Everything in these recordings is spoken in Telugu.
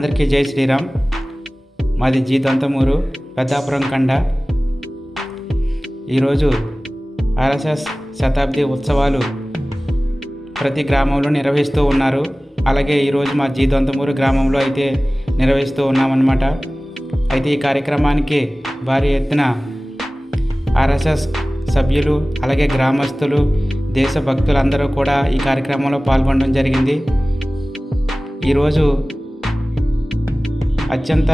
అందరికీ జై శ్రీరామ్. మాది జీ దొంతమూరు పెద్దాపురం కండ. ఈరోజు ఆర్ఎస్ఎస్ శతాబ్ది ఉత్సవాలు ప్రతి గ్రామంలో నిర్వహిస్తూ ఉన్నారు. అలాగే ఈరోజు మా జీ దొంతమూరు గ్రామంలో అయితే నిర్వహిస్తూ ఉన్నామన్నమాట. అయితే ఈ కార్యక్రమానికి భారీ ఎత్తున ఆర్ఎస్ఎస్ సభ్యులు అలాగే గ్రామస్తులు దేశభక్తులందరూ కూడా ఈ కార్యక్రమంలో పాల్గొనడం జరిగింది. ఈరోజు అత్యంత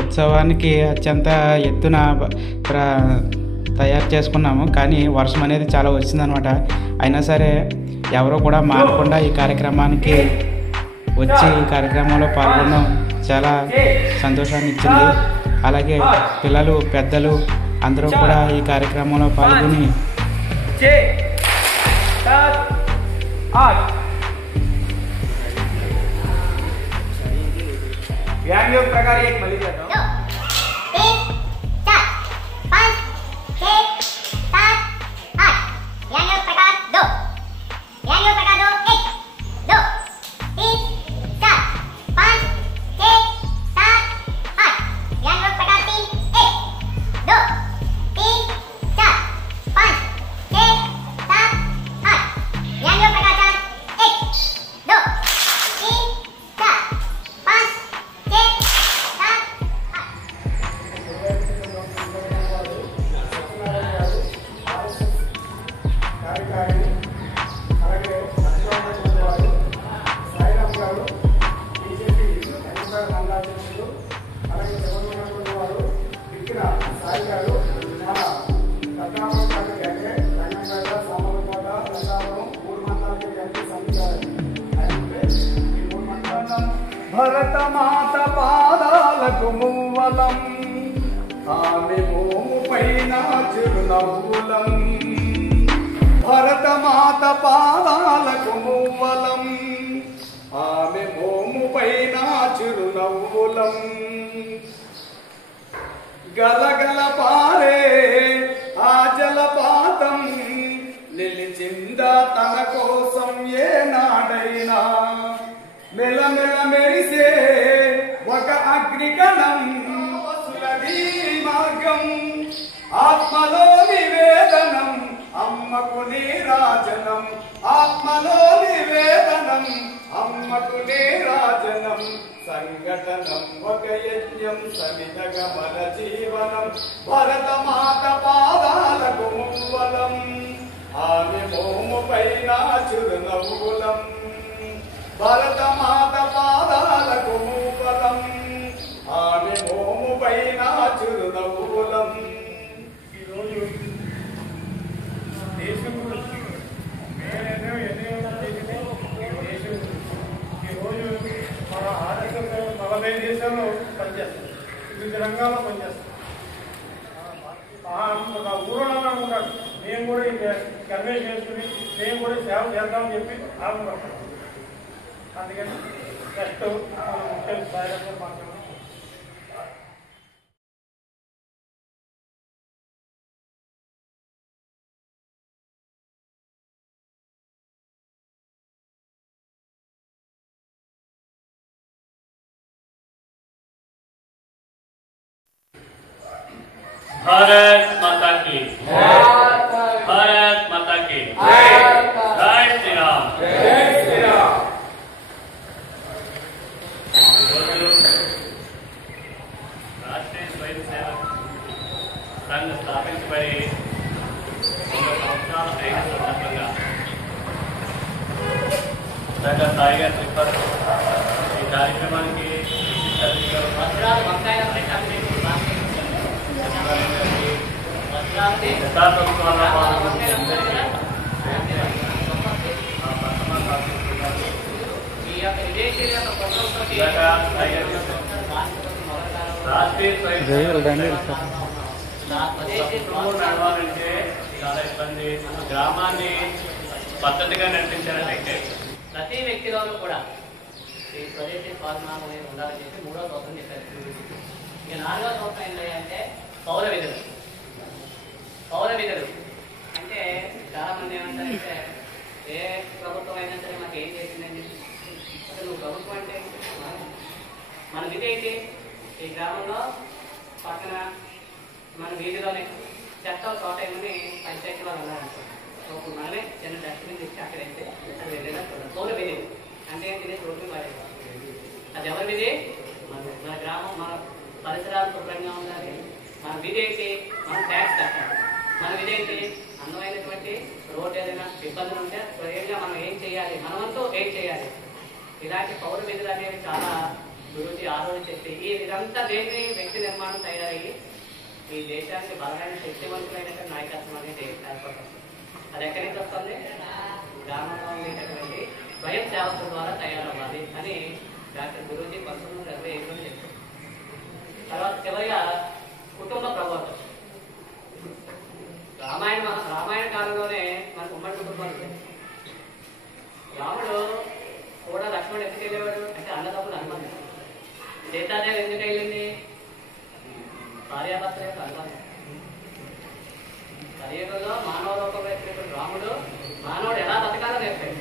ఉత్సవానికి అత్యంత ఎత్తున తయారు చేసుకున్నాము. కానీ వర్షం అనేది చాలా వచ్చిందనమాట. అయినా సరే ఎవరో కూడా మానకుండా ఈ కార్యక్రమానికి వచ్చి ఈ కార్యక్రమంలో పాల్గొనడం చాలా సంతోషాన్ని ఇచ్చింది. అలాగే పిల్లలు పెద్దలు అందరూ కూడా ఈ కార్యక్రమంలో పాల్గొని व्यायाम प्रकार एक मली जाता हूँ 2 3 4 5 6 7 8 व्यायाम प्रकार 2 व्यायाम प्रकार 2 1 2 3 4 5 6 7 8 व्यायाम प्रकार 3 1 2 3 4 5 6 7 8 व्यायाम प्रकार 4 1 2 3 4 5 భరత మాత పాదాలకు మూవలం ఆమె మోము పైన చిరునవ్వులం. భరత మాత పాదాలకు మూవలం ఆమె మోము పైన చిరునవ్వులం. గలగల పారే ఆ జలపాతం నిలిచిందా తన కోసం ఏనాడైనా. మెలమెల మెరిసే ఒక అగ్నికణం వసులది మార్గం. ఆత్మలో నివేదనం అమ్మకు నీరాజనం. ఆత్మలో నివేదనం అమ్మకు నీరాజనం. సంఘటనం ఒక యజ్ఞం సమితగ మన జీవనం. భరత మాత పాదాలకు మూవలం ఆమె మోము పైన చిరునవ్వులం. భరత మాత పాదాలకు మూవలం ఆమె మోము పైన చిరునవ్వులం. ఈరోజు దేశం ఈరోజు మన ఆర్థిక 40 దేశాల్లో పనిచేస్తాం, వివిధ రంగాల్లో పనిచేస్తాం. ఊళ్ళో అనుకుంటాడు మేము కూడా కన్వెన్స్ చేసుకుని మేము కూడా సేవ చేద్దామని చెప్పి ఆడుకుంటాం. అందుకని నెక్స్ట్ ముఖ్య స్థాయిలో మాట్లాడుతున్నాం. भारत माता की भारत माता की जय श्री राम. राष्ट्रीय स्वयं सेवक संघ స్థాపించబడి 100 సంవత్సరాలు అయిన సందర్భంగా డాక్టర్ సాయి గారి ట్రిప్పర్ ఈ కార్యక్రమానికి నడవాలంటే చాలా ఇబ్బంది. గ్రామాన్ని పద్ధతిగా నడిపించాలంటే ప్రతి వ్యక్తిలోనూ కూడా ఈ స్వదేశీ స్వాభిమానం అనేది ఉండాలని చెప్పి 3వ సూత్రం చెప్పారు. ఇక 4వ సూత్రం ఏంటంటే పౌర విధులు. పౌర విధులు అంటే చాలా మంది ఏమంటారంటే ఏ ప్రభుత్వం అయినా సరే మాకు ఏం చేసిందని చెప్పి అసలు ప్రభుత్వం అంటే మన విధి ఏంటి? ఈ గ్రామంలో పక్కన మన వీధిలోనే చెత్త తోట ఏమని పంచాయతీ వాళ్ళు ఉన్నారనుకో, ఇప్పుడు మనమే చిన్న డస్ట్బిన్ తెచ్చి అక్కడ వెళ్తే అది వెళ్ళేలా చూడాలి. పౌర విధి అంటే ఏంటి? రోడ్డు పాడేది. అది ఎవరి విధి? మన గ్రామం, మన పరిసరాలు శుభ్రంగా ఉండాలి. మన విధి ఏంటి? మనం ట్యాక్స్ కట్టాలి. మన విధి ఏంటి? అందమైనటువంటి రోడ్డు ఏదైనా ఇబ్బందులు ఉంటే స్వయంగా మనం ఏం చేయాలి, మనమంతా ఏం చేయాలి. ఇలాంటి పౌర విధులు అనేవి చాలా గురువుజీ ఆరోగ్యం చెప్పి ఇదంతా దేని వ్యక్తి నిర్మాణం తయారయ్యి ఈ దేశానికి బలమైన శక్తివంతులైన నాయకత్వం అనేది ఏర్పడుతుంది. అది ఎక్కడి నుంచి వస్తుంది? గ్రామంలో ఉండేటటువంటి స్వయం సేవకుల ద్వారా తయారవ్వాలి అని డాక్టర్ గురూజీ 1925లో చెప్పారు. తర్వాత చివరిగా కుటుంబ ప్రబోధం. రామాయణ కాలంలోనే మనకు ఉమ్మడి కుటుంబాలు ఉంటాయి. రాముడు కూడా లక్ష్మణుడు ఎందుకు వెళ్ళేవాడు అంటే అన్నదమ్ములు అనుబంధం. సీతాదేవి ఎందుకు వెళ్ళింది? భార్యాభర్తల యొక్క అనుబంధం. కలియుగంలో మానవ రూపంలో ఎక్కినటువంటి రాముడు మానవుడు ఎలా బతకాలో నేర్పాడు.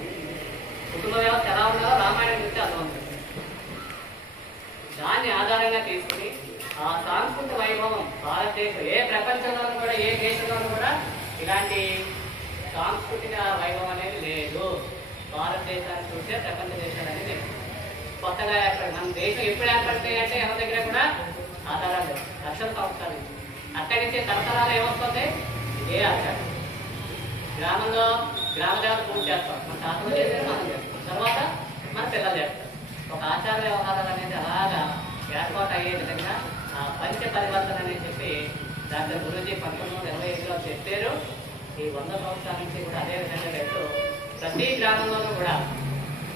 కుటుంబ వ్యవస్థ ఎలా ఉండాలో రామాయణం చూస్తే అర్థమవుతుంది. దాన్ని ఆధారంగా తీసుకుని ఆ సాంస్కృతిక వైభవం భారతదేశం ఏ ప్రపంచంలోనూ కూడా ఏ దేశంలోనూ కూడా ఇలాంటి సాంస్కృతిక వైభవం అనేది లేదు. భారతదేశాన్ని చూస్తే ప్రపంచ దేశాలు అనేది కొత్తగా ఏర్పడి మన దేశం ఎప్పుడు ఏర్పడతాయి అంటే ఎవరి దగ్గర కూడా ఆధారాలు లక్షల సంవత్సరాలు. అక్కడి నుంచి తరతరాలు ఏమొస్తుంది? ఇదే ఆచారం. గ్రామంలో గ్రామదేవత పూజ చేస్తాం, మన తాతలు చేసేది మనం చేస్తాం, తర్వాత మన పిల్లలు చేస్తాం. ఒక ఆచార వ్యవహారాలు అనేది అలాగా ఏర్పాటు అయ్యే విధంగా ఆ పంచ పరివర్తన అని చెప్పి డాక్టర్ గురూజీ 1925లో చెప్పారు. ఈ 100 సంవత్సరాల నుంచి కూడా అదే విధంగా రేపు ప్రతి గ్రామంలోనూ కూడా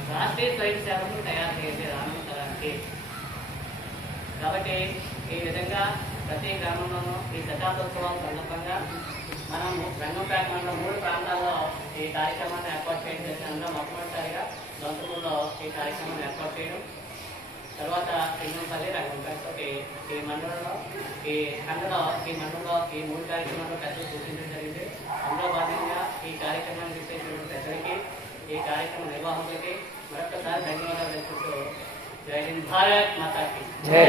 రాష్ట్రీయ స్వయం సేవకులు తయారు చేసే రానంతరానికి. కాబట్టి ఈ విధంగా ప్రతి గ్రామంలోనూ ఈ శతాబ్దోత్సవాల సందర్భంగా మనం రంగంపేట మండలం 3 ప్రాంతాల్లో ఈ కార్యక్రమాన్ని ఏర్పాటు చేయడం చేసిన మొట్టమొదటిసారిగా దొంతమూరులో ఈ కార్యక్రమాన్ని ఏర్పాటు చేయడం, తర్వాత లింగంపల్లి రంగంపేటతో ఈ మండలంలో ఈ మండలంలో ఈ 3 కార్యక్రమాల్లో పెద్దలు సూచించడం జరిగింది. అందులో భాగంగా ఈ కార్యక్రమాన్ని విచ్చేసినటువంటి పెద్దలకి, ఈ కార్యక్రమ నిర్వాహకులకి మరొకసారి ధన్యవాదాలు తెలుపుతూ జై హింద్, భారత్ మాతాకి జై.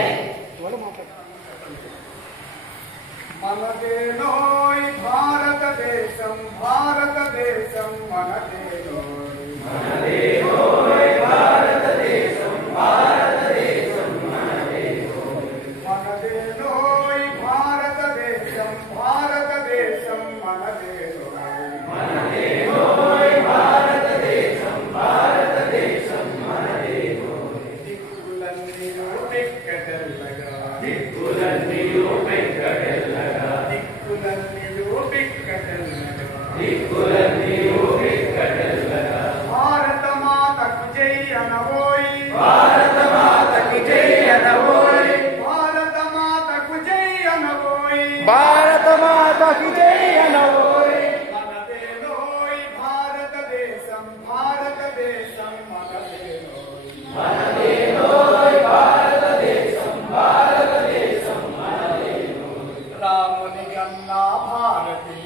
మనదేనోయ్ భారతదేశం, భారతదేశం మనదేనోయ్, మనదేనోయ్ భారతదేశం, భారతదేశం మనదేనోయ్, మనదేనోయ్ భారతదేశం, భారతదేశం మనదేనోయ్, మనదేనోయ్ భారతదేశం, భారతదేశం మనదేనోయ్. దిక్కులన్నీయు పిక్కటెల్లగా, దిక్కులన్నీయు పిక్కటెల్లగా, దిక్కులన్నీయు పిక్కటెల్లగా, దిక్కులన్నీయు పిక్కటెల్లగా. భారత మాతకు జై అనవోయ్, భారత మాతకు జై అనవోయ్, భారత మాతకు జై అనవోయ్, భారత మాతకు జై అనవోయ్. మనదేనోయ్ భారతదేశం, భారతదేశం మనదేనోయ్, మనదేనోయ్ భారతదేశం, భారతదేశం మనదేనోయ్. రాముని కన్నా భారతి,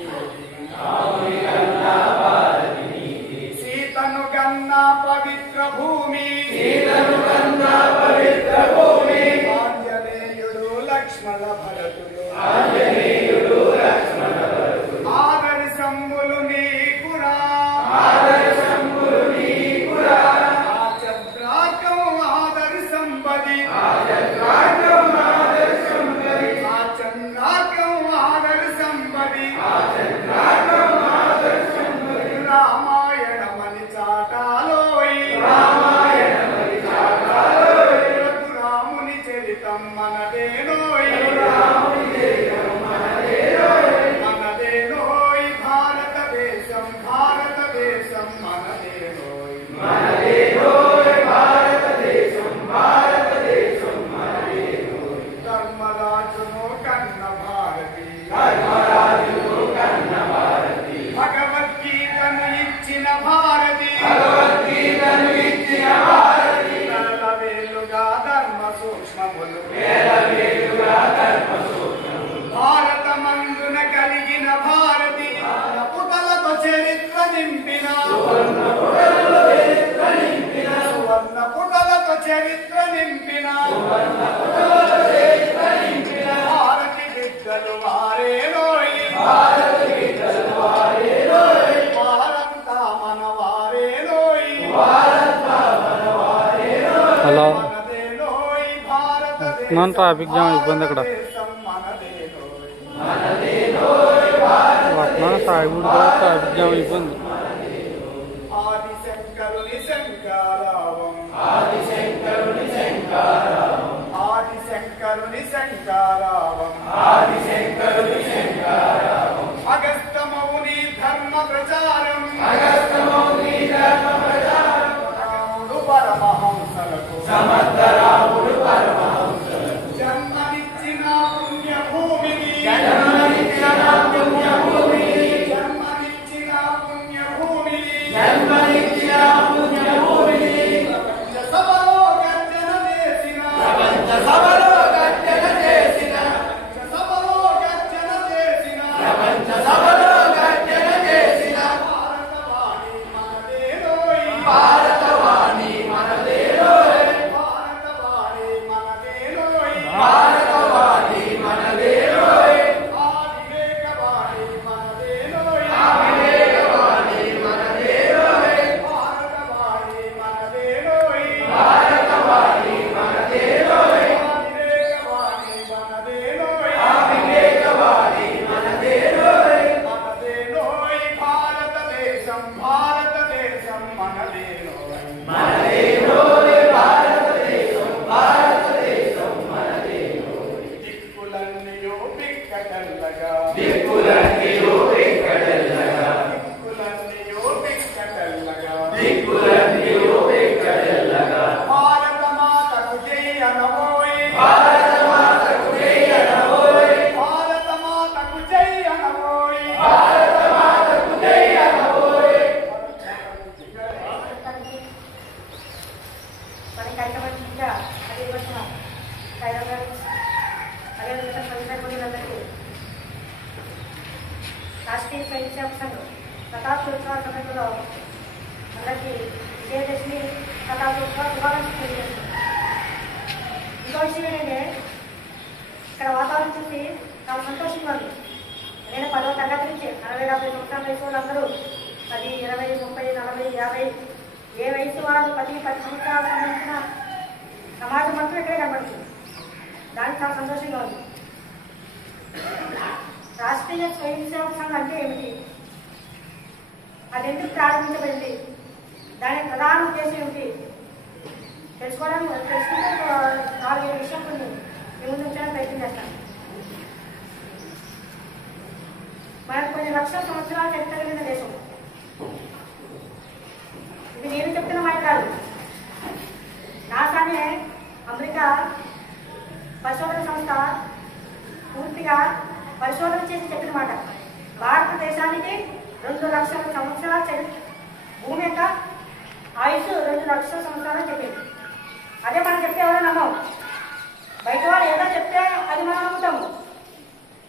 రాముని కన్నా భారతి, సీతను కన్నా పవిత్ర భూమి, సీతను కన్నా పవిత్ర భూమి. ఆంజనేయుడు లక్ష్మణ భరతులు, ఆంజనేయుడు లక్ష్మణ భరతులు. ఆదరి సంబులు నీకురా, ఆదరి సంబులు నీకురా. ఆచంద్రాకం ఆదరి సంబది, ఆచంద్రాకం ఆదరి సంబది, ఆచంద్రాకం ఆదరి సంబది, ఆచంద్రాకం ఆదరి సంబది. రామాయణమని చాటాలోయ్, రామాయణమని చాటాలోయ్. రఘురాముని చరితం మనదేనోయ్, రాముని చరితం మనదేనోయ్, మనదేనోయ్ భారతదేశం, భారతదేశం మనదేనోయ్, మనదేనోయ్ భారతదేశం, భారతదేశం మనదేనోయ్. ధర్మరాజును కన్న భారతి, ధర్మరాజును కన్న భారతి. భగవద్గీతను ఇచ్చిన భారతి, భగవద్గీతను ఇచ్చిన భారతి. వేలుగా ధర్మ సూక్ష్మములు, వేలుగా ధర్మ సూక్ష్మములు. భారతమందున కలిగిన భారతి, పుటలతో చరిత్ర నింపిన, సువర్ణ పుటలతో చరిత్ర నింపిన, సువర్ణ పుటలతో చరిత్ర నింపిన భారతి బిడ్డలు వారేనోయి వారంతా మన వారేనోయి హలో మనదేనోయి భారతదేశం నాన్ ట్రాఫిక్ జామ్ ఇబ్బంది అక్కడ పట్నం సాయిగూడ ట్రాఫిక్ జామ్ ఇబ్బంది ఆదిశంకరుని శంకారావం ఆదిశంకరుని శంకారావం అగస్త మౌని ధర్మ ప్రచారం రాముడు పరమహంసలకు జన్మనిచ్చిన పుణ్యభూమిని సభలో గర్జన చేసిన భారతవాణి మనదేనోయ్ భారతదేశం మనదేనోయ్ దిక్కులన్నయో పిక్కటల్లగా భారత మాతకు జై అనవోయ్ భారత మాతకు జై అనవోయ్ రాష్ట్రీయ స్వయం సేవక సంఘం శతాబ్దోత్సవ సమయంలో అందరికీ విజయదశమి శతాబ్దోత్సవ శుభాకాంక్షలు తెలియజేస్తున్నాను. ఇంకో విషయం ఏంటంటే ఇక్కడ వాతావరణం చూసి చాలా సంతోషంగా ఉంది. నేను 10వ తరగతి నుంచి 60-70 సంవత్సరాల వయసు వాళ్ళందరూ 10, 20, 30, 40, 50 ఏ వయసు వాళ్ళు 10 సంవత్సరాలకు సంబంధించిన సమాజం అంతా ఇక్కడే కనబడుతుంది. దానికి చాలా సంతోషంగా ఉంది. రాష్ట్రీయ స్వయం సేవక సంఘం అంటే ఏమిటి, అది ఎందుకు ప్రారంభించబడింది, దాని ప్రధాన ఉద్దేశం ఏమిటి తెలుసుకుంటే 4-5 విషయాలు కొన్ని మీ ముందు ఉంచడానికి ప్రయత్నం చేస్తాను. మనకు కొన్ని లక్షల సంవత్సరాల చరిత్ర కలిగిన దేశం. ఇది నేను చెప్తున్న మాట కాదు. నాసానే అమెరికా పరిశోధన సంస్థ పూర్తిగా పరిశోధన చేసి చెప్పిన మాట. భారతదేశానికి 2 లక్షల సంవత్సరాల చరిత్ర, భూమి యొక్క ఆయుష్ 2 లక్షల సంవత్సరాలు చెప్పింది. అదే మనం చెప్తే ఎవరో నమ్మం. బయట వాళ్ళు ఏదో చెప్తే అది మనం నమ్ముతాము.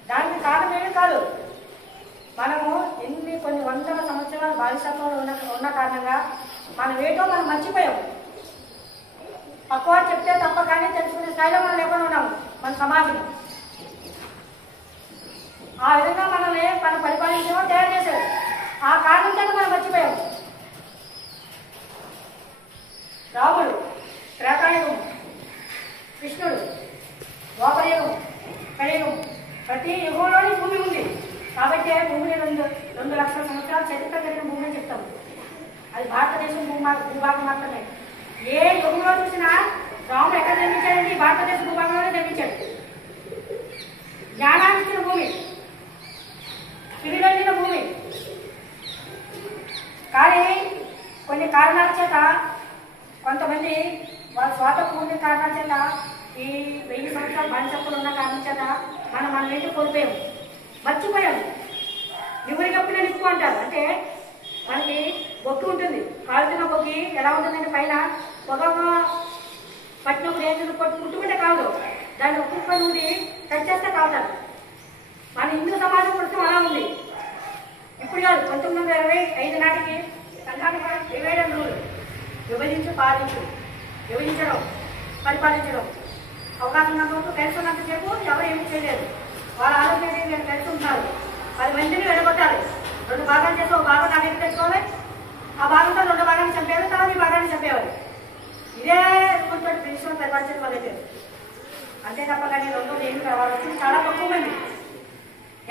దానికి కారణం ఏమీ కాదు. మనము కొన్ని వందల సంవత్సరాల బానిసత్వంలో ఉన్న కారణంగా మనం ఏటో మనం మర్చిపోయాము. పక్కవాడు చెప్తే తప్ప కానీ తెలుసుకునే స్థాయిలో మనం లేకుండా ఉన్నాము మన సమాజం. ఆ విధంగా మనల్ని మనం పరిపాలించడం తయారు చేశారు. ఆ కారణం చేత మనం మర్చిపోయాము. రాముడు త్రేతాయుగం, కృష్ణుడు ద్వాపరయుగం, కలియుగం, ప్రతి యుగంలోని భూమి ఉంది. కాబట్టి భూమిని 2 లక్షల సంవత్సరాల చరిత్ర కలిగిన భూమి అని చెప్తాము. అది భారతదేశం భూభాగం మాత్రమే. ఏ యుగంలో చూసినా రాముడు ఎక్కడ జన్మించాడండి? భారతదేశ భూభాగంలోనే జన్మించాడు. జ్ఞానాన్ని ఇచ్చిన భూమి, తిరిగెళ్ళిన భూమి. కానీ కొన్ని కారణాల చేత కొంతమంది వాళ్ళ స్వాతంత్ర కారణాల చేత ఈ 1000 సంవత్సరాల బానిసత్వం ఉన్న కారణం చేత మనం ఏంటో కోల్పోయాము, మర్చిపోయాము. నివురి కప్పిన నిప్పు అంటారు. అంటే మనకి బొగ్గు ఉంటుంది, కాలుతున్న బొగ్గి ఎలా ఉంటుందంటే పైన పొగ పట్టినప్పుడు ఏంటంటే పుట్టుకుంటే కాదు, దాన్ని ఒక్కొక్క నుండి కట్ చేస్తే కావుతారు. మన హిందూ సమాజం ప్రస్తుతం అలా ఉంది. ఇప్పుడు కాదు, 1925 నాటికి కర్ణాటక డివైడ్ అండ్ రూల్, విభజించు పాలించు. విభజించడం, పరిపాలించడం. అవకాశం ఉన్నంతవరకు కలిసి ఉన్నంతసేపు ఎవరు ఏమీ చేయలేరు. వాళ్ళ ఆలోచన నేను కలిసి ఉంటున్నారు. 10 మందిని వెళ్ళగొట్టాలి. 2 భాగాలు చేసి ఒక భాగం నాకు తెచ్చుకోవాలి. ఆ భాగంతో 2 భాగాన్ని చంపేవారు, తర్వాత ఈ భాగాన్ని చంపేవారు. ఇదే కొంచెం ప్రిన్సిపల్ పరిపాలించడం వాళ్ళైతే అంతే తప్ప కానీ 2 ఏమి కావాలి వచ్చింది చాలా తక్కువ మంది.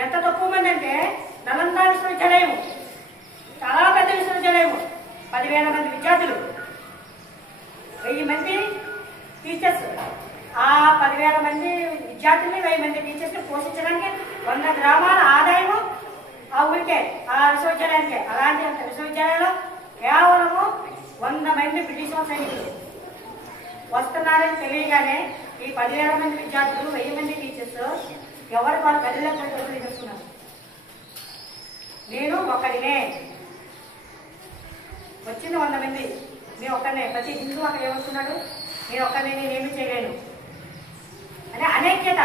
ఎంత తక్కువ మంది అంటే నలంద విశ్వవిద్యాలయం చాలా పెద్ద విశ్వవిద్యాలయం, 10,000 మంది విద్యార్థులు, 1000 మంది టీచర్స్. ఆ 10,000 మంది విద్యార్థుల్ని 1000 మంది టీచర్స్ని పోషించడానికి 100 గ్రామాల ఆదాయము ఆ ఊరికే, ఆ విశ్వవిద్యాలయానికే. అలాంటి విశ్వవిద్యాలయంలో కేవలము 100 మంది బ్రిటిష్ సైనికులు వస్తున్నారని తెలియగానే ఈ 10,000 మంది విద్యార్థులు, 1000 మంది టీచర్స్ ఎవరు వాళ్ళ గదిలో చేస్తున్నారు. నేను ఒక్కడినే, వచ్చింది 100 మంది, నేను ఒక్కనే. ప్రతి హిందూ అక్కడ ఏమవుతున్నాడు, నేను ఒక్కనే, నేనేమి చేయలేను అనే అనైక్యత.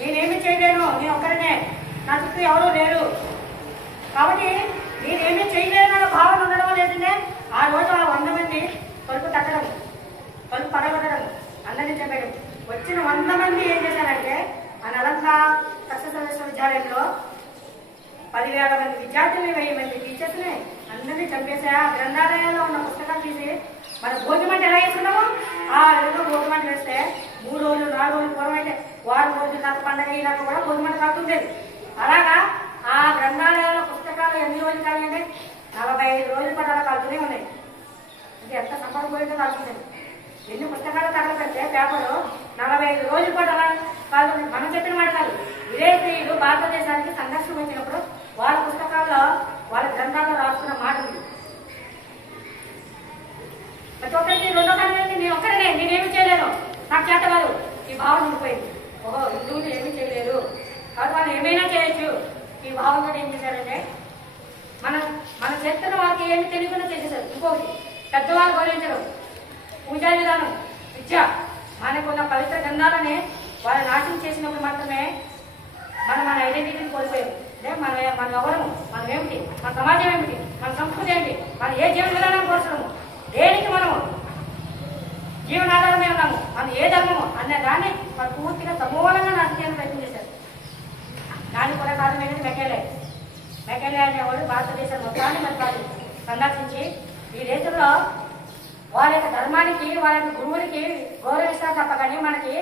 నేనేమి చేయలేను, నేను ఒక్కడనే, నా చుట్టూ ఎవరూ లేరు కాబట్టి నేనేమీ చేయలేను అన్న భావన ఉండడం లేదంటే ఆ రోజు ఆ 100 మంది కలుపు తట్టడం, కలుపు పడగొట్టడం, అందరినీ చెప్పాడు. వచ్చిన 100 మంది ఏం చేశారంటే ఆ నలంద సక్సెస్ విశ్వవిద్యాలయంలో 10,000 మంది విద్యార్థుల్ని, 1000 మంది టీచర్స్ని అందరినీ చంపేసి ఆ గ్రంథాలయంలో ఉన్న పుస్తకాలు తీసి మన భోజమంట ఎలా వేస్తున్నామో ఆ విధంగా భోజమంట వేస్తే 3 రోజులు 4 రోజులు పూర్వం అయితే వారం రోజులు నాకు పండగ అయినాక కూడా భోజమంట కాకుండేది. అలాగా ఆ గ్రంథాలయాల పుస్తకాలు ఎన్ని రోజులు కాదంటే 45 రోజుల పాటు అలా కలుతూనే ఉన్నాయి. అంటే ఎంత సంపదపోయిందో కాల్చుకుంటుంది. ఎన్ని పుస్తకాలు తగలపెడితే పేపరు 45 రోజుల పాటు అలా కాదు. మనం చెప్పిన మాట కాదు. విదేశీయులు భారతదేశానికి సంఘర్షణ వచ్చినప్పుడు వాళ్ళ పుస్తకాల్లో, వాళ్ళ గ్రంథాల్లో రాసుకున్న మాట ఉంది. ప్రతి ఒక్కరికి 2వ కారణానికి నేను ఒక్కడనే, నేనేమి చేయలేను, నాకు చేత కాదు, ఈ భావన ఉండిపోయింది. ఓహో, హిందువులు ఏమీ చేయలేరు కాబట్టి వాళ్ళు ఏమైనా చేయొచ్చు. ఈ భావంతో ఏం చేశారంటే మన చరిత్ర వాళ్ళకి ఏమి తెలియకుండా చేసేసారు. ఇంకొకటి, పెద్దవాళ్ళు గౌరవించడం, పూజా విధానం, విద్య, మనకున్న పవిత్ర గ్రంథాలని వాళ్ళు నాశనం చేసినప్పుడు మాత్రమే మన ఐడెంటిటీని కోల్పోయాం. అంటే మన ఎవరము, మనం ఏమిటి, మన సమాజం ఏమిటి, మన సంస్కృతి ఏమిటి, మన ఏ జీవన విధానం కోసము, దేనికి మనము జీవనాధారమే ఉన్నాము, మనం ఏ ధర్మము అనే దాన్ని వాళ్ళు పూర్తిగా సమూలంగా నాశనం చేయడానికి ప్రయత్నం చేశారు. దానికి కూడా కారణం ఏంటంటే మెకెలే అనేవాడు భారతదేశం మొత్తాన్ని మరి సందర్శించి ఈ దేశంలో వాళ్ళ యొక్క ధర్మానికి, వాళ్ళ యొక్క గురువులకి గౌరవిస్తారు తప్ప కానీ మనకి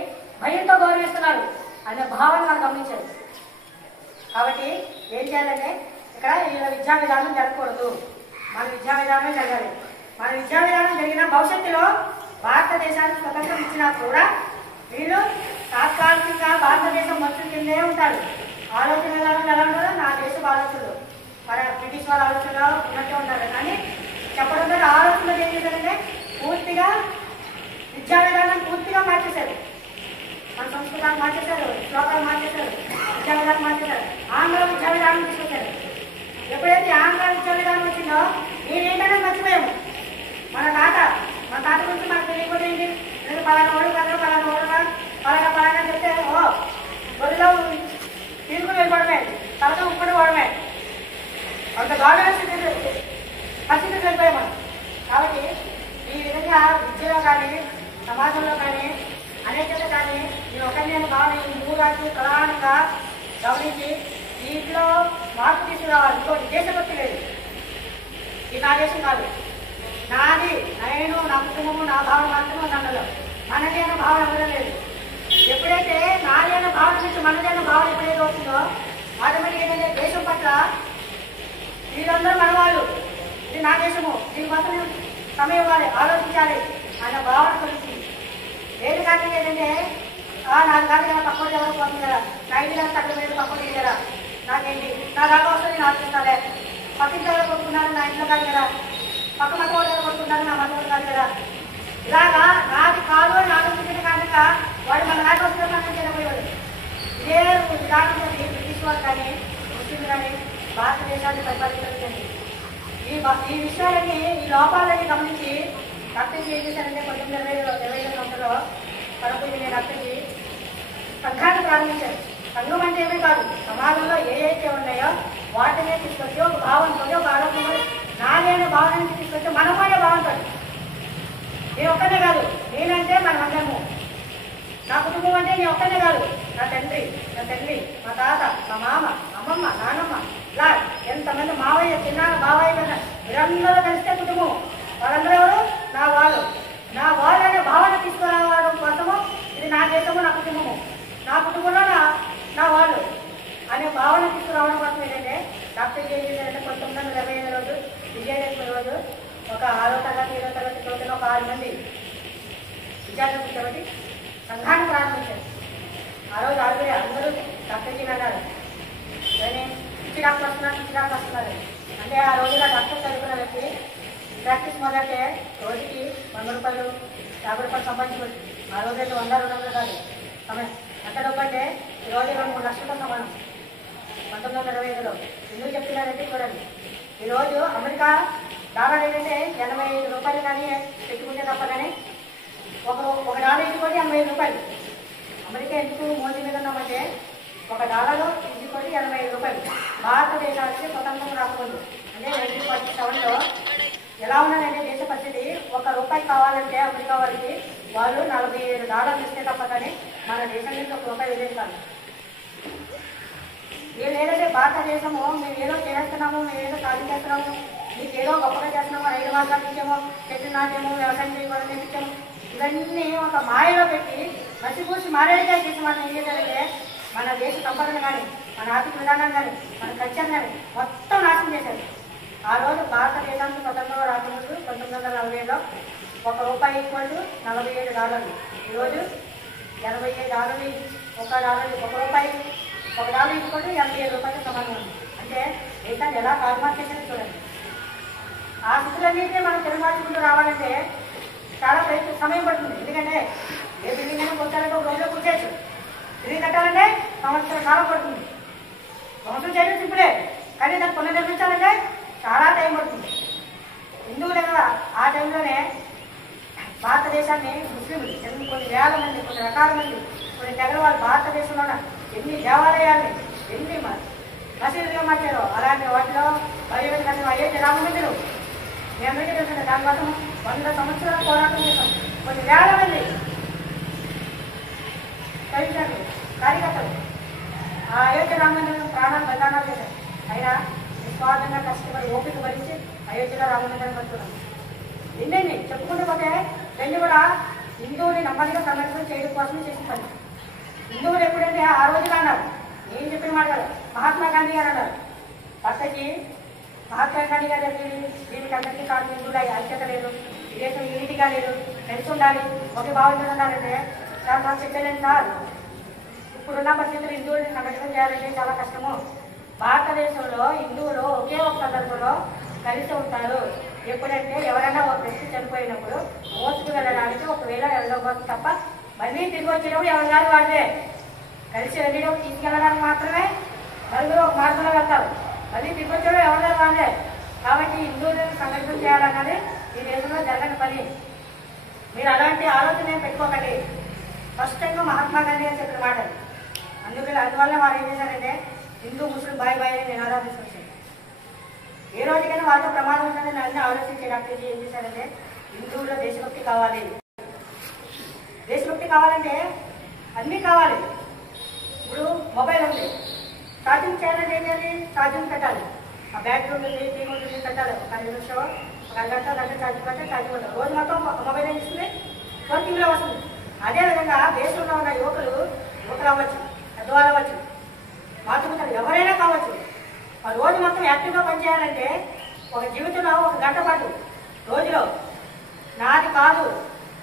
భయంతో గౌరవిస్తున్నారు అనే భావన వాళ్ళు గమనించారు. కాబట్టి ఏం చేయాలంటే ఇక్కడ వీళ్ళ విద్యా విధానం జరగకూడదు, మన విద్యా విధానమే జరగాలి. మన విద్యా విధానం జరిగిన భవిష్యత్తులో భారతదేశానికి స్వతంత్రం ఇచ్చినా కూడా వీళ్ళు తాత్కాలికంగా భారతదేశం మొత్తం కిందే ఉంటారు. ఆలోచన ఎలా ఉంటారో నా దేశం ఆలోచనలు మన బ్రిటిష్ వాళ్ళ ఆలోచనలో ఉన్నట్టే ఉంటారు. కానీ చెప్పడం ద్వారా ఆలోచనలు ఏం చేశారంటే పూర్తిగా విద్యా విధానం పూర్తిగా మార్చేశారు. మన సంస్కృతాన్ని మార్చేశారు, శ్లోకాలు మార్చేశారు, విద్యా విధానం మార్చేశారు. ఆంగ్ల విద్యా విధానం తీసుకొచ్చారు. ఎప్పుడైతే ఆంగ్ల విద్యా విధానం వచ్చిందో నేనేంటనే మర్చిపోయాము. మన తాత గురించి మనకు తెలియకపోతే ఏంటి, నేను పలానా ఓడి కదా, పలానా ఓడి కదా, పలానా చెప్తే ఓ గొడవలో తీసుకుని వెళ్ళిపోవడమే, తలతో ఉప్పుడు పోవడమే, అంత గౌరవ పరిస్థితి వెళ్ళిపోయాం మనం. కాబట్టి ఈ విధంగా విద్యలో కానీ, సమాజంలో కానీ, అనేకత కానీ నేను ఒకరిని భావన ఈ 3 రాజులు ప్రధానంగా గమనించి దీంట్లో మార్పు తీసుకురావాలి. ఇంకోటి దేశభక్తి లేదు. ఇది నా దేశం కాదు, నాది, నేను, నా కుటుంబము, నా భావన మాత్రమే నన్నలో, మనది అన్న భావన ఎవరో లేదు. ఎప్పుడైతే నాది అన్న భావన నుంచి మనది అన్న భావన ఎప్పుడైతే వస్తుందో ఆటోమేటిక్ ఏంటంటే దేశం పట్ల వీళ్ళందరూ మన వాళ్ళు, ఇది నా దేశము, దీనికోసం సమయం ఇవ్వాలి, ఆలోచించాలి అన్న భావన గురించి. ఏది కారణం ఏంటంటే నాకు కాదు కదా, పక్కన ఎవరు పోతుంది కదా, నా ఇంటి కదా తక్కువ మీద పక్కన కదా, నాకేంటి నా దాకా వస్తుంది, నేను ఆలోచిస్తాలే, పక్కింటి ఎవరు కొట్టుకున్నారు, నా ఇంట్లో కాదు కదా, పక్క మత వాళ్ళు కొట్టుకున్నారు, నా మత కాదు కదా, ఇలాగా నాది కాదు అని ఆలోచించిన కారణంగా వాడు మన నాటి వస్తున్నారు మనం చేయకపోయేవాడు. ఇదే విధానంతో బ్రిటిష్ వాళ్ళు కానీ, ముస్లింలు కానీ భారతదేశాన్ని పరిపాలించండి. ఈ విషయాలన్నీ, ఈ లోపాలన్నీ గమనించి డాక్టర్ ఏం చేశారంటే 1920 సంవత్సరంలో పరపూజ డాక్టర్కి సంఘాన్ని ప్రారంభించారు. సంఘం అంటే ఏమీ కాదు, సమాజంలో ఏవైతే ఉన్నాయో వాటినే తీసుకొచ్చి ఒక భావంతో, ఒక ఆలోచన నాదేనే భావనకి తీసుకొచ్చి మనమనే భావంతో, నేను ఒక్కనే కాదు, నేను మావయ్య చిన్న బాబాయ్ కన్నా మీరందరూ కలిస్తే కుటుంబం. వాళ్ళందరూ ఎవరు? నా వాళ్ళు. నా వాళ్ళు అనే భావన తీసుకురావడం కోసము ఇది నా దేశము, నా కుటుంబము, నా కుటుంబంలో నా వాళ్ళు అనే భావన తీసుకురావడం కోసం ఏంటంటే డాక్టర్ చేసేదంటే 1925 రోజు విజయదశమి రోజు ఒక 6వ తరగతి 7వ తరగతి చదువుతున్న ఒక 6 మంది విద్యార్థులు కూర్చోబెట్టి సంఘాన్ని ప్రారంభించారు. ఆ రోజు ఆరుగురే అందరూ డాక్టర్ జీ అన్నారు. కానీ పిచ్చి డాక్టర్ వస్తున్నారు. అంటే ఆ రోజున డాక్టర్ చదువుకున్న వ్యక్తి ప్రాక్టీస్ మొదలైతే రోజుకి 100 రూపాయలు 50 రూపాయలు సంపాదించుకోవచ్చు. ఆ రోజైతే 100, 200 కాదు సమయం. ఎంత డబ్బు అంటే ఈరోజు 2-3 లక్షలతో సమానం. 1925లో ఎందుకు చెప్తున్నారంటే చూడండి, ఈరోజు అమెరికా డాలర్ ఏంటంటే 85 రూపాయలు కానీ పెట్టుకుంటే తప్ప కానీ ఒక డాలర్ ఇంటికోటి 85 రూపాయలు. అమెరికా ఎందుకు మోదీ మీద ఉన్నామంటే ఒక డాలరు ఇంటికోటి 85 రూపాయలు. భారతదేశానికి స్వతంత్రం రాకముందు అంటే 1947లో ఎలా ఉన్నదంటే దేశ పరిస్థితి, ₹1 కావాలంటే అమెరికా వాళ్ళకి వాళ్ళు $47 ఇస్తే తప్ప కానీ మన దేశం నుంచి ₹1 వెళ్ళేది కాదు. వీళ్ళు ఏదంటే భారతదేశము మేము ఏదో చేస్తున్నాము, మేము ఏదో సాధించేస్తున్నాము, మీకు ఏదో గొప్పగా చేస్తున్నాము, రైలు మార్గాలు ఇచ్చాము, చెట్లు నాటేమో, వ్యవసాయం చేయడం నేర్పించాము, ఇవన్నీ ఒక మాయలో పెట్టి మసిపూసి మారేడుగా చేసి మనం ఏం చేయాలంటే మన దేశ సంపదను కానీ, మన ఆర్థిక విధానం కానీ, మన కల్చర్ కానీ మొత్తం నాశనం చేశారు. ఆ రోజు భారతదేశానికి స్వతంత్రం రాకముందు 1940లో ₹1 ఈక్వల్ టు $47. ఈరోజు $87, $1 ఈక్వల్ టు $87 సమానం ఉంది. అంటే దేశాన్ని ఎలా కాల్మార్ చేసేది చూడండి. ఆ స్థితులన్నింటినీ మనం తిరుగుబాటుకుంటూ రావాలంటే చాలా సమయం పడుతుంది. ఎందుకంటే ఏ బిల్డింగ్ అయినా కూర్చోాలంటే ఒక రోజులో కూర్చోచ్చు, తిరిగి కట్టాలంటే సంవత్సరం కాలం పడుతుంది. సంవత్సరం చేయడం ఇప్పుడే, కానీ దాన్ని పునర్నిర్మించాలంటే చాలా టైం పడుతుంది. హిందువులే కదా ఆ టైంలోనే భారతదేశాన్ని ముస్లింలు కొన్ని వేల మంది, కొన్ని రకాల మంది, కొన్ని తెగల వాళ్ళు భారతదేశంలో ఎన్ని దేవాలయాల్ని, ఎన్ని మసీదులుగా మార్చారో అలాంటి వాటిలో అయోధ్య రామ మందిరం మీ అందరికీ తెలుసు. దానికోసం 100 సంవత్సరాల పోరాటం చేశాం. కొన్ని వేల మంది సైనికులు, కార్యకర్తలు ఆ అయోధ్య రామ మందిరం ప్రాణాలు బలిదానాలు చేశారు. అయినా నిస్వార్థంగా కష్టపడి ఓపిక భరించి అయోధ్యలో రామ మందిరం కట్టుకున్నాం. ఎన్నెన్ని చెప్పుకుంటూ పోతే వెళ్ళి కూడా హిందువుని నెమ్మదిగా సంరక్షణ చేయడం కోసమే చేసిన పని. హిందువులు ఎప్పుడైతే ఆ రోజులు అన్నారు, నేను చెప్పిన మాట కాదు, మహాత్మా గాంధీ గారు అన్నారు, భర్తకి మహాత్మా గాంధీ గారు దీనికి అందరికీ కాదు, హిందువుల ఐక్యత లేదు, ఈ దేశం యూనిటీగా లేదు, కలిసి ఉండాలి, ఒకే భావంతో ఉండాలంటే చాలా చెప్పలేను సార్. ఇప్పుడున్న పరిస్థితులు హిందువుల్ని సంరక్షణ చేయాలంటే చాలా కష్టము. భారతదేశంలో హిందువులు ఒకే ఒక సందర్భంలో కలిసి ఉంటారు. ఎప్పుడంటే ఎవరైనా ఒక వ్యక్తి చనిపోయినప్పుడు మోసుకు వెళ్ళడానికి ఒకవేళ వెళ్ళకపోతే తప్ప మళ్ళీ తిరిగి వచ్చేటప్పుడు ఎవరి గారు వాడితే కలిసి వెళ్ళడం తీసుకెళ్ళడానికి మాత్రమే నలుగురు ఒక మార్గంలో వెళ్తారు. మళ్ళీ తిరిగి వచ్చేటప్పుడు ఎవరి గారు వాడే. కాబట్టి హిందువులను సంరక్షణ చేయాలన్నది ఈ దేశంలో జరగని పని. మీరు అలాంటి ఆలోచన పెట్టుకోకండి. స్పష్టంగా మహాత్మా గాంధీ గారు చెప్పిన మాట. అందువల్ల వారు ఏం చేశారంటే హిందూ ముస్లిం బాయ్ బాయ్ అని నినాదాలు తీసుకొచ్చారు. ఏ రోజుకైనా వాళ్ళతో ప్రమాదం ఉంటుందని అన్ని ఆలోచించే డాక్టర్ ఏం చేశారంటే హిందువుల్లో దేశభక్తి కావాలి. దేశభక్తి కావాలంటే అన్నీ కావాలి. ఇప్పుడు మొబైల్ ఉంది, ఛార్జింగ్ చేయాలంటే ఏం చేయాలి? ఛార్జింగ్ పెట్టాలి. ఆ బ్యాటరీ ఉంటుంది, టీవీ ఉంటుంది, పెట్టాలి. ఒక 5 నిమిషం, ఒక అరగంట ఛార్జింగ్ పెట్టాలి, ఛార్జింగ్ ఉంటుంది. రోజు మొత్తం మొబైల్ ఏం చేస్తుంది? వర్కింగ్లో వస్తుంది. అదేవిధంగా దేశంలో ఉన్న యువకులు అవ్వచ్చు, పెద్దవాళ్ళు అవ్వచ్చు, మాతృమూతలు ఎవరైనా కావచ్చు, ఆ రోజు మొత్తం యాక్టివ్గా పనిచేయాలంటే ఒక జీవితంలో 1 గంట పాటు రోజులో నాది కాదు,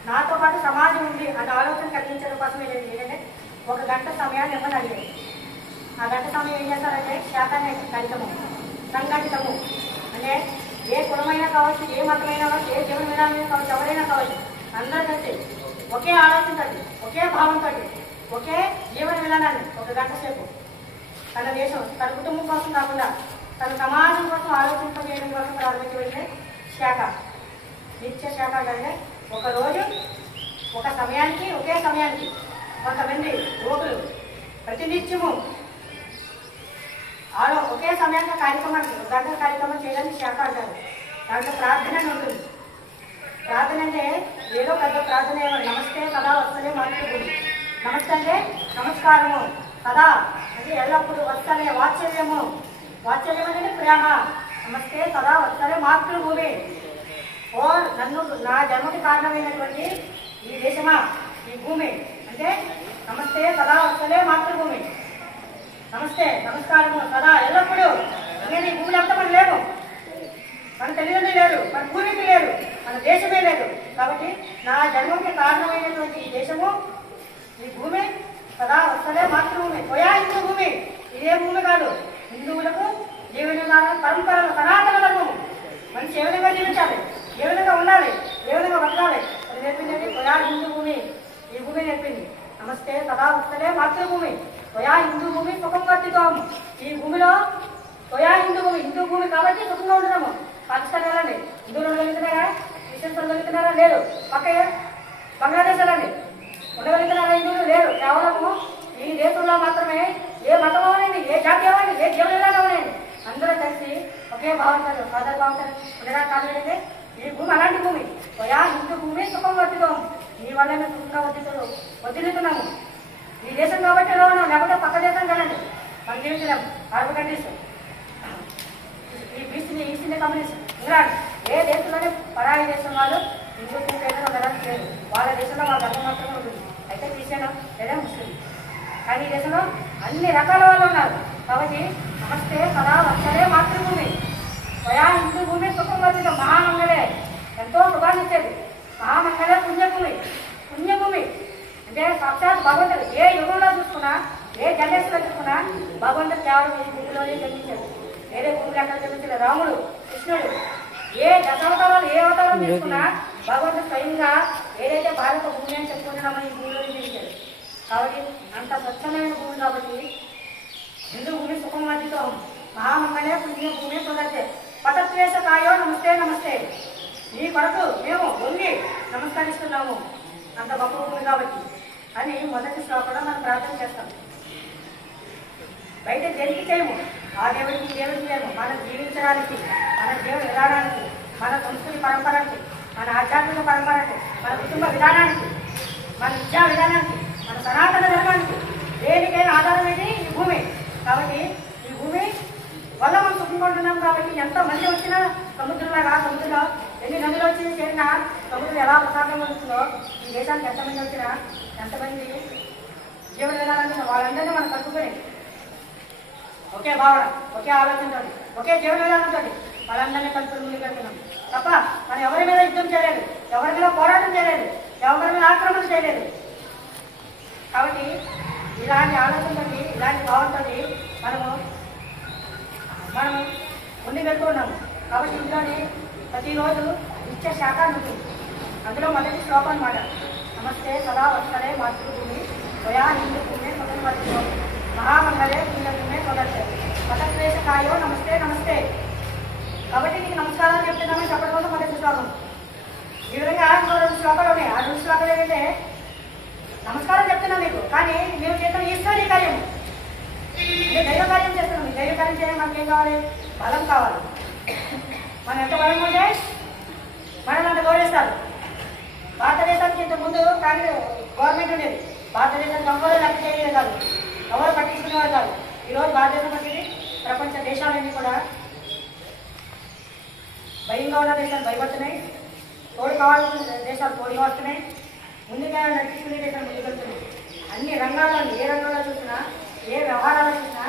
నాతో పాటు సమాజం ఉంది అన్న ఆలోచన కలిగించడం కోసం ఏంటంటే 1 గంట సమయాన్ని ఇవ్వని అడిగారు. ఆ గంట సమయం ఏం చేస్తారంటే శాతాన్ని కలితము, సంఘటితము. అంటే ఏ కులమైనా కావచ్చు, ఏ మతమైనా కావచ్చు, ఏ జీవన విధానమైనా కావచ్చు, ఎవరైనా కావచ్చు, అందరూ కలిసి ఒకే ఆలోచనతో, ఒకే భావంతో, ఒకే జీవన విధానాన్ని 1 గంట సేపు తన దేశం, తన కుటుంబం కోసం కాకుండా తన సమాజం కోసం ఆలోచింపజేయడం కోసం ప్రారంభించబడిన శాఖ, నిత్య శాఖ. అంటే ఒకరోజు ఒక సమయానికి, ఒకే సమయానికి కొంతమంది యువకులు ప్రతినిత్యము ఒకే సమయానికి కార్యక్రమాన్ని 1 గంట కార్యక్రమం చేయడానికి శాఖ అంటారు. దాంట్లో ప్రార్థన ఉంటుంది. ప్రార్థన అంటే ఏదో పెద్ద ప్రార్థన ఏమో, నమస్తే కదా వస్తలే మాట్లాడుతుంది. నమస్తే అంటే నమస్కారము, కదా అంటే ఎల్లప్పుడూ వస్తలే, వాత్సల్యము, వాత్సల్యం అంటే ప్రేమ, నమస్తే సదా వత్సలే మాతృభూమి. ఓ నన్ను నా జన్మకి కారణమైనటువంటి ఈ దేశమా, ఈ భూమి అంటే నమస్తే సదా వత్సలే మాతృభూమి. నమస్తే, నమస్కారము సదా ఎల్లప్పుడూ. నేను ఈ భూమిలో అంతా మనం లేము, మన తల్లిదండ్రులు లేరు, మన పూర్వీకులు లేరు, మన దేశమే లేదు. కాబట్టి నా జన్మకి కారణమైనటువంటి ఈ దేశము, ఈ భూమి సదా వస్తలే మాతృభూమి. పోయా హిందూ భూమి, ఇదే భూమి కాదు. హిందువులకు జీవన పరంపరలు సనాతన ధర్మము. మనిషి ఏ విధంగా జీవించాలి, ఏ విధంగా ఉండాలి, ఏ విధంగా బతకాలి అది నేర్పింది పోయా హిందూ భూమి. ఈ భూమి నేర్పింది. నమస్తే సదా వస్తలే మాతృభూమి. పోయా హిందూ భూమి సుఖం వర్తితం. ఈ భూమిలో పోయా హిందూ భూమి, హిందూ భూమి కాబట్టి సుఖంగా ఉంటున్నాము. పాకిస్తాన్ వెళ్ళండి, హిందువులు ఉండగలుగుతున్నారా, క్రిస్టియన్స్ ఉండగలుగుతున్నారా? లేదు. పక్క బంగ్లాదేశ్ వెళ్ళండి, ఉండగలుగుతున్నారా? హిందువులు లేరు. కేవలము ఈ దేశంలో మాత్రమే ఏ మతం అవనండి, ఏ జాతి అవ్వండి, ఏ జీవన విధానం అవనండి, అందరూ కలిసి ఒకే భావంతో సోదర భావంతో ఉండడానికి కారణమైతే ఈ భూమి అలాంటి భూమి. పోయా హిందూ భూమి సుఖం వర్తితం. ఈ వల్లనే సుఖంగా వదిలితున్నాము. ఈ దేశం కాబట్టి ఎలా ఉన్నాం, లేకపోతే పక్క దేశం కదండి మనం జీవించలేము. అరబ్ కంట్రీస్, ఈ ఈస్ట్ ఇండియా కంపెనీస్, ఇంగ్లాండ్, ఏ దేశంలోనే పరాయి దేశం వాళ్ళు హిందూ దేశంలో ఉండడానికి లేదు. వాళ్ళ దేశంలో వాళ్ళ ధర్మం మాత్రమే ఉంటుంది. అయితే క్రిస్టియన్ లేదా ముస్లిం, కానీ ఈ దేశంలో అన్ని రకాల వాళ్ళు ఉన్నారు. కాబట్టి నమస్తే సదా వస్తలే మాతృభూమి. పోయా హిందూ భూమి సుఖం వచ్చిన మహామంగళే, ఎంతో శుభాన్ని ఇచ్చేది. మహామంగళే పుణ్యభూమి. పుణ్యభూమి అంటే సాక్షాత్ భగవంతుడు. ఏ యుగంలో చూసుకున్నా, ఏ జనరేషన్లో చూసుకున్నా భగవంతుడు కేవలం ఈ భూమిలోనే జన్మించాడు. వేరే భూమిలో ఎక్కడ జన్మించలేదు. రాముడు, కృష్ణుడు, ఏ దశావతారాలు ఏ అవతారం తీసుకున్నా భగవంతుడు స్వయంగా ఏదైతే భారత భూమి అని చెప్పుకుంటున్నామో ఈ భూమిలోనే జన్మించాడు. కాబట్టి అంత స్వచ్ఛమైన భూమి కాబట్టి హిందూ భూమి సుఖం వర్ధితం. మహామంగళే పుణ్య భూమి తొలతే పటత్వేష కాయో నమస్తే నమస్తే. నీ కొరకు మేము వంగి నమస్కరిస్తున్నాము, అంత గొప్ప భూమి కాబట్టి అని మొదటి శ్లోకంలో మనం ప్రార్థన చేస్తాం. బయట దేనికి చేయము, ఆ దేవుడికి ఈ దేవుడికి చేయము. మనం జీవించడానికి, మన జీవన విధానానికి, మన సంస్కృతి పరంపరకి, మన ఆధ్యాత్మిక పరంపరకి, మన కుటుంబ విధానానికి, మన విద్యా విధానానికి, మన సనాతన ధర్మానికి దేనికైనా ఆధారం ఏది ఈ భూమి. కాబట్టి ఈ భూమి వల్ల మనం సుఖంకుంటున్నాం. కాబట్టి ఎంతమంది వచ్చినా సముద్రంలాగా, సముద్రంలో ఎన్ని నదులు వచ్చి చేరినా సముద్రం ఎలా ప్రసాదంగా ఉంటుందో ఈ దేశానికి ఎంతమంది వచ్చినా, ఎంతమంది జీవన విధానాన్ని వాళ్ళందరినీ మనం కట్టుకొని ఒకే భావన, ఒకే ఆలోచనతో, ఒకే జీవన విధానంతో వాళ్ళందరినీ కలుపుకొని ముందుకు వెళ్తున్నాం తప్ప మనం ఎవరి మీద యుద్ధం చేయలేదు, ఎవరి మీద పోరాటం చేయలేదు, ఎవరి మీద ఆక్రమణ చేయలేదు. కాబట్టి ఇలాంటి ఆలోచనతో, ఇలాంటి భావంతో మనము ముందుకు వెళ్తూ ఉన్నాము. కాబట్టి ఇందులోని ప్రతిరోజు నిత్య శాఖాన్ని ఉంటుంది. అందులో మొదటి శ్లోకం అన్నమాట. నమస్తే సదా వస్తలే మాతృభూమి. పోయా హిందూ భూమి సుఖం వర్ధితం. మహామంగళే పుణ్యభూమి తొలతే పటత్వేష కాయో నమస్తే నమస్తే. కాబట్టి నీకు నమస్కారాలు చెప్తున్నామని చెప్పడం కోసం మొదటి శ్లోకం. ఈ విధంగా 2 శ్లోకాలు ఉన్నాయి. ఆ 2 శ్లోకాలు ఏంటంటే నమస్కారం చెప్తున్నాం మీకు, కానీ మేము చేస్తున్న ఈశ్వరీయ కార్యం, అంటే దైవ కార్యం చేస్తున్నాం. ఈ దైవ కార్యం చేయడం మనకి ఏం కావాలి? బలం కావాలి. మనం ఎంత బలం ఉంటే మనల్ని అంత గౌరవిస్తారు. భారతదేశానికి ఇంతకుముందు కానీ గవర్నమెంట్ ఉండేది. భారతదేశానికి ఎవరు లెక్క చేయలేదు కాదు, ఎవరు పట్టించుకునేవారు కాదు. ఈరోజు భారతదేశం వచ్చేది ప్రపంచ దేశాలన్నీ కూడా భయంగా ఉన్న దేశాలు భయపడుతున్నాయి, తోడు కావాల్సిన దేశాలు తోడుగా వస్తున్నాయి, ముందుగా నడిపించుకునే దేశాలు ముందుకెళ్తున్నాయి. అన్ని రంగాల్లో, ఏ రంగంలో చూసినా, ఏ వ్యవహారాలు చూసినా,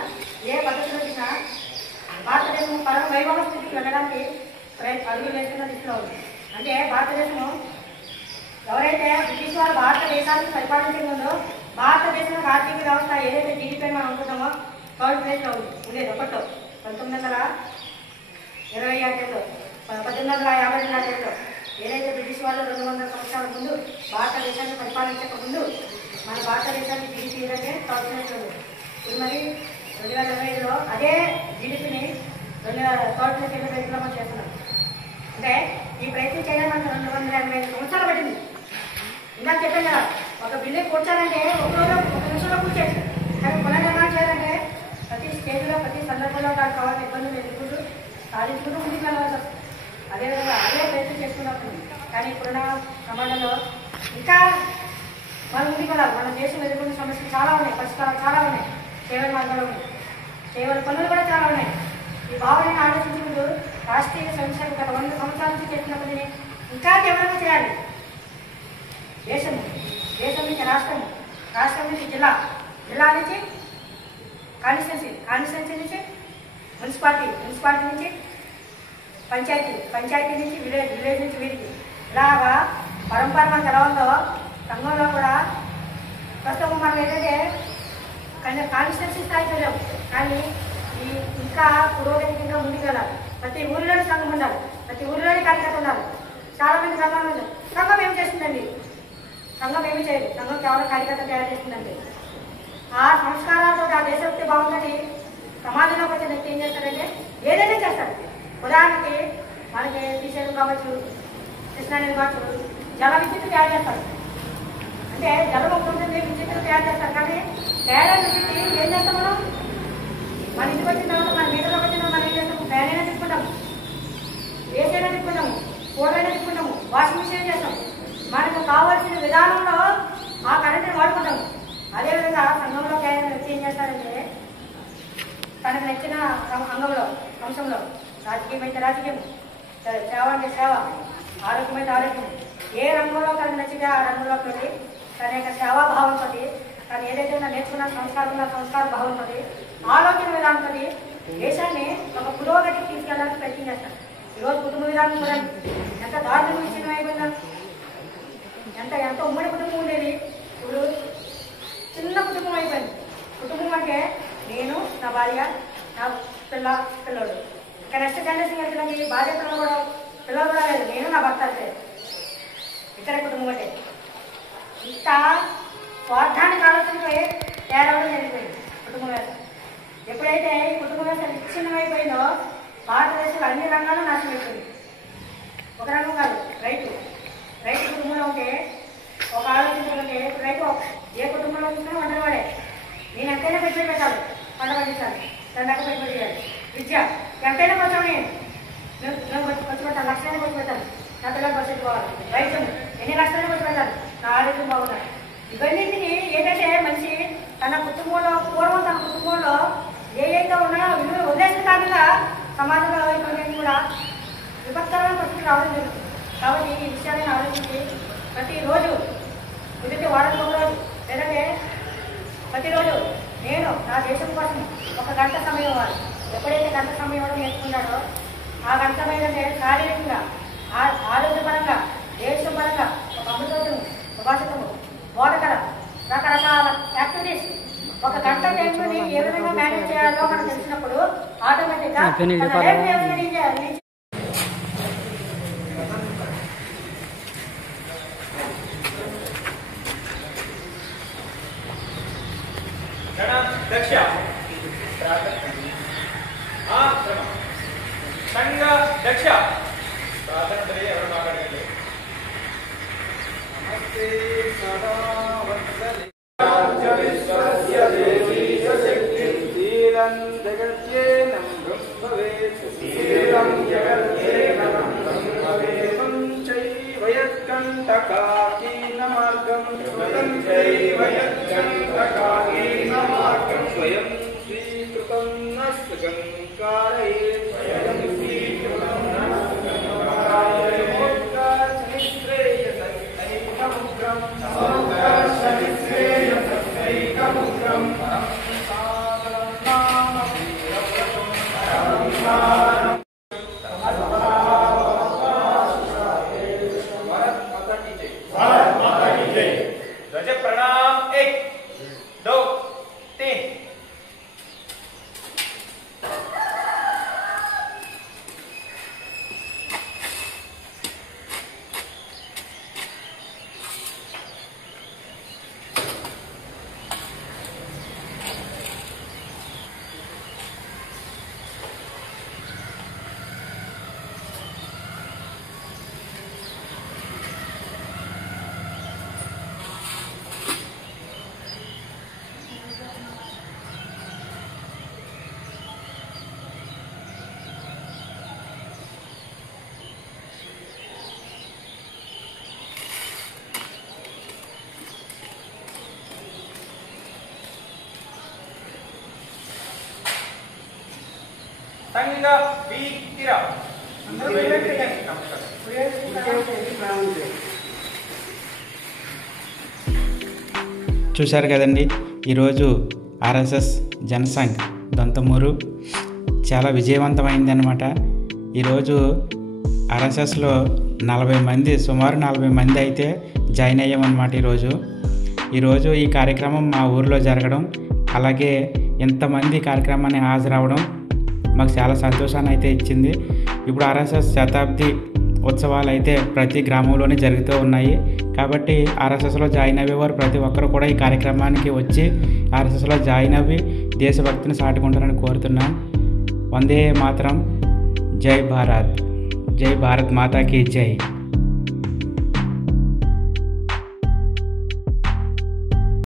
ఏ పద్ధతిలో చూసినా భారతదేశం పరమ వైభవ స్థితికి వెళ్ళడానికి అడుగులు వేస్తున్న దిశలో ఉంది. అంటే భారతదేశం ఎవరైతే బ్రిటిష్ వారు భారతదేశాన్ని పరిపాలించే భారతదేశంలో ఆర్థిక వ్యవస్థ ఏదైతే జీడిపి మనం అనుకుంటామో 3rd ప్లేస్లో ఉండేది. ఒకటో 1926 1852 ఏదైతే బ్రిటిష్ వాళ్ళు 200 సంవత్సరాల ముందు భారతదేశాన్ని పరిపాలించక ముందు మన భారతదేశాన్ని జీడిపి ఏదంటే 3rd ప్లేస్లో ఉంది. ఇది మరి 2025లో అదే జీడిపిని 3rd ప్లేస్ ప్రయత్నం మనం చేస్తున్నాం. అంటే ఈ ప్రయత్నం చేయడానికి మనకు 285 సంవత్సరాలు పట్టింది. ఇందాక చెప్పాను కదా, ఒక బిల్డింగ్ కూర్చోాలంటే ఒక నిమిషంలో కూర్చోచ్చు. కానీ పునర్నిర్మాణం చేయాలంటే ప్రతి స్టేజ్లో, ప్రతి సందర్భంలో దానికి కావాల్సిన ఇబ్బందులు ఎదుర్కొంటూ సాధించుకుంటూ ముందుకు వెళ్ళాల్సి వస్తుంది. అదేవిధంగా అదే ప్రయత్నం చేసుకున్నప్పుడు కానీ ఇప్పుడున్న సమాజంలో ఇంకా మనం ముందుకు వెళ్ళాలి. మన దేశం ఎదుర్కొన్న సమస్యలు చాలా ఉన్నాయి, పరిష్కారాలు చాలా ఉన్నాయి, సేవల మార్గాలు ఉన్నాయి, సేవల పనులు కూడా చాలా ఉన్నాయి. ఈ భావనను ఆలోచించే ముందు రాష్ట్రీయ సంస్థలు గత 100 సంవత్సరాల నుంచి చేసినప్పటినీ ఇంకా తీవ్రంగా చేయాలి. దేశం నుంచి రాష్ట్రం నుంచి జిల్లా నుంచి కాన్స్టిట్యున్సీ నుంచి మున్సిపాలిటీ నుంచి పంచాయతీ నుంచి విలేజ్ నుంచి వీరికి ఇలాగా పరంపర మనకు ఎలా ఉందో సంఘంలో కూడా ప్రస్తుతం మనం ఏంటంటే కాన్స్టిట్యున్సీ స్థాయికి వెళ్ళాము. కానీ ఈ ఇంకా పురోగతిగా ముందుకెళ్ళాలి. ప్రతి ఊరిలోని సంఘం ఉండాలి, ప్రతి ఊరిలోని కార్యకర్త ఉండాలి. చాలా మంది సంఘాలు ఉంది. సంఘం ఏమి చేస్తుందండి? సంఘం ఏమి చేయదు. సంఘం కేవలం కార్యకర్త తయారు చేస్తుందండి. ఆ సంస్కారాలతో ఆ దేశభక్తి బాగుందని సమాజంలోకి వచ్చిన వ్యక్తి ఏం చేస్తారంటే ఏదైనా చేస్తారు. ఉదాహరణకి మనకి శ్రీశైలం కావచ్చు, కృష్ణానది కావచ్చు, జల విద్యుత్ తయారు చేస్తారు. అంటే జలం ఉంటుంది, విద్యుత్ తయారు చేస్తారు. కానీ తేడా విద్యుత్ ఏం చేస్తాం మనం? మన ఇంటికి వచ్చిన తర్వాత మన మీటర్లోకి వచ్చిన మనం ఏం చేస్తాము? ఫ్యాన్ అయినా తిప్పుకుంటాము, ఏసీ అయినా తిప్పుకుంటాము, కూలర్ అయినా తిప్పుకుంటాము, వాషింగ్ మిషన్ చేస్తాం. మనకు కావాల్సిన విధానంలో ఆ కరెంట్ని వాడుకుంటాము. అదేవిధంగా సంఘంలో వ్యక్తి ఏం చేస్తారంటే తనకు నచ్చిన అంశంలో రాజకీయం అయితే రాజకీయం, సేవ అంటే సేవ, ఆరోగ్యం అయితే ఆరోగ్యం, ఏ రంగంలో తనకు నచ్చితే ఆ రంగంలోకి వెళ్ళి తన యొక్క సేవాభావంతో తను ఏదైతే నేర్చుకున్న సంస్కార భావంతో ఆలోచన విధానంతో దేశాన్ని ఒక పురోగతికి తీసుకెళ్ళడానికి ప్రయత్నం చేస్తారు. ఈరోజు కుటుంబ విధానం చూడండి ఎంత దారుణం విషయం అయిపోయిందా. ఎంత ఉమ్మడి కుటుంబం ఉండేది, ఇప్పుడు చిన్న కుటుంబం అయిపోయింది. కుటుంబం అంటే నేను, నా భార్య, నా పిల్లోడు. ఇక్కడ నెక్స్ట్ జనరేషన్ వెళ్తున్నది భార్య పిల్లలు కూడా లేదు, నేను నా భర్త లేదు. ఇక్కడ కుటుంబం అంటే ఇంత స్వార్థానికి ఆలోచనపై తేరవడం జరిగిపోయింది కుటుంబ వ్యవస్థ. ఎప్పుడైతే ఈ కుటుంబ వ్యవస్థ విచ్ఛిన్నమైపోయిందో భారతదేశంలో అన్ని రంగాలు నాశనం అయిపోయింది. ఒక రంగం కాదు, రైతు కుటుంబంలో ఉంటే ఒక ఆలోచించుకుంటే రైతు ఏ కుటుంబంలో చూసినా వంటవాడే. నేను ఎంతైనా పెట్టుబడి పెట్టాలి, పంట పండించాలి, దాని దాకా పెట్టుబడి చేయాలి. విద్య ఎంతైనా కొంచెం నేను ఖర్చు పెట్టాలి, లక్షలైనా ఖర్చు పెట్టాలి, నా పిల్లలు ఖర్చు పోవాలి. రైతు ఎన్ని లక్షలైనా ఖర్చు పెట్టాలి, నా ఆరోగ్యం బాగుండాలి. ఇవన్నింటినీ ఏంటంటే మనిషి తన కుటుంబంలో పూర్వం తన కుటుంబంలో ఏవైతే ఉన్నాయో విలువ వదిలేసిన కాకుండా సమాజంలో ఇవన్నీ కూడా విపత్కరమైన పరిస్థితులు రావడం జరుగుతుంది. కాబట్టి ఈ విషయాలను ఆలోచించి ప్రతిరోజు కుదిరితే వారానికి ఒక రోజు లేదంటే ప్రతిరోజు నేను నా దేశం కోసం 1 గంట సమయం ఇవ్వాలి. ఎప్పుడైతే గంట సమయం ఇవ్వడం నేర్చుకున్నాడో ఆ గంట సమయం అంటే శారీరకంగా, ఆరోగ్యపరంగా, దేశపరంగా ఒక అమృతము, సుభాషితము, బోధకర రకరకాల యాక్టివిటీస్ 1 గంట టైంని ఏ విధంగా మేనేజ్ చేయాలో మనకు తెలిసినప్పుడు ఆటోమేటిక్గా దక్ష సంఘ దక్ష ప్రార్థన ఉంటుంది. ఎవరు మాట్లాడగలరు? నమస్తే సదా వత్సలే విశ్వస్య దేవీ శక్తి శీలం జగత్యేనం బ్రహ్మవేత్ శీలం జగత్యేనం బ్రహ్మవేత్ చైవ యత్కంటకాకీన మార్గం చైవ యత్కంటకాకీన మార్గం స్వయం స్వీకృతం నస్తం కారయేత్ స్వయం స్వీకృతం నస్తం కారయేత్ మోక్షాశ్రేయసైకముగ్రం మోక్షాశ్రేయసైకముగ్రం సాగరం నామ వీరవ్రతం సాగరం ध्वज प्रणाम 1 2 3 సంఘ వీర చూశారు కదండి, ఈరోజు ఆర్ఎస్ఎస్ జనసంఘ్ దొంతమూరు చాలా విజయవంతమైంది అనమాట. ఈరోజు ఆర్ఎస్ఎస్లో 40 మంది, సుమారు 40 మంది అయితే జాయిన్ అయ్యామన్నమాట. ఈరోజు ఈ కార్యక్రమం మా ఊరిలో జరగడం, అలాగే ఎంతమంది కార్యక్రమాన్ని హాజరవడం మాకు చాలా సంతోషాన్ని అయితే ఇచ్చింది. ఇప్పుడు ఆర్ఎస్ఎస్ శతాబ్ది ఉత్సవాలు అయితే ప్రతి గ్రామంలోనే జరుగుతూ ఉన్నాయి. కాబట్టి ఆర్ఎస్ఎస్లో జాయిన్ అయ్యేవారు ప్రతి ఒక్కరు కూడా ఈ కార్యక్రమానికి వచ్చి ఆర్ఎస్ఎస్లో జాయిన్ అవ్వి దేశభక్తిని సాటుకుంటారని కోరుతున్నాను. వందే మాతరం. జై భారత్. జై భారత్ మాతాకి జై.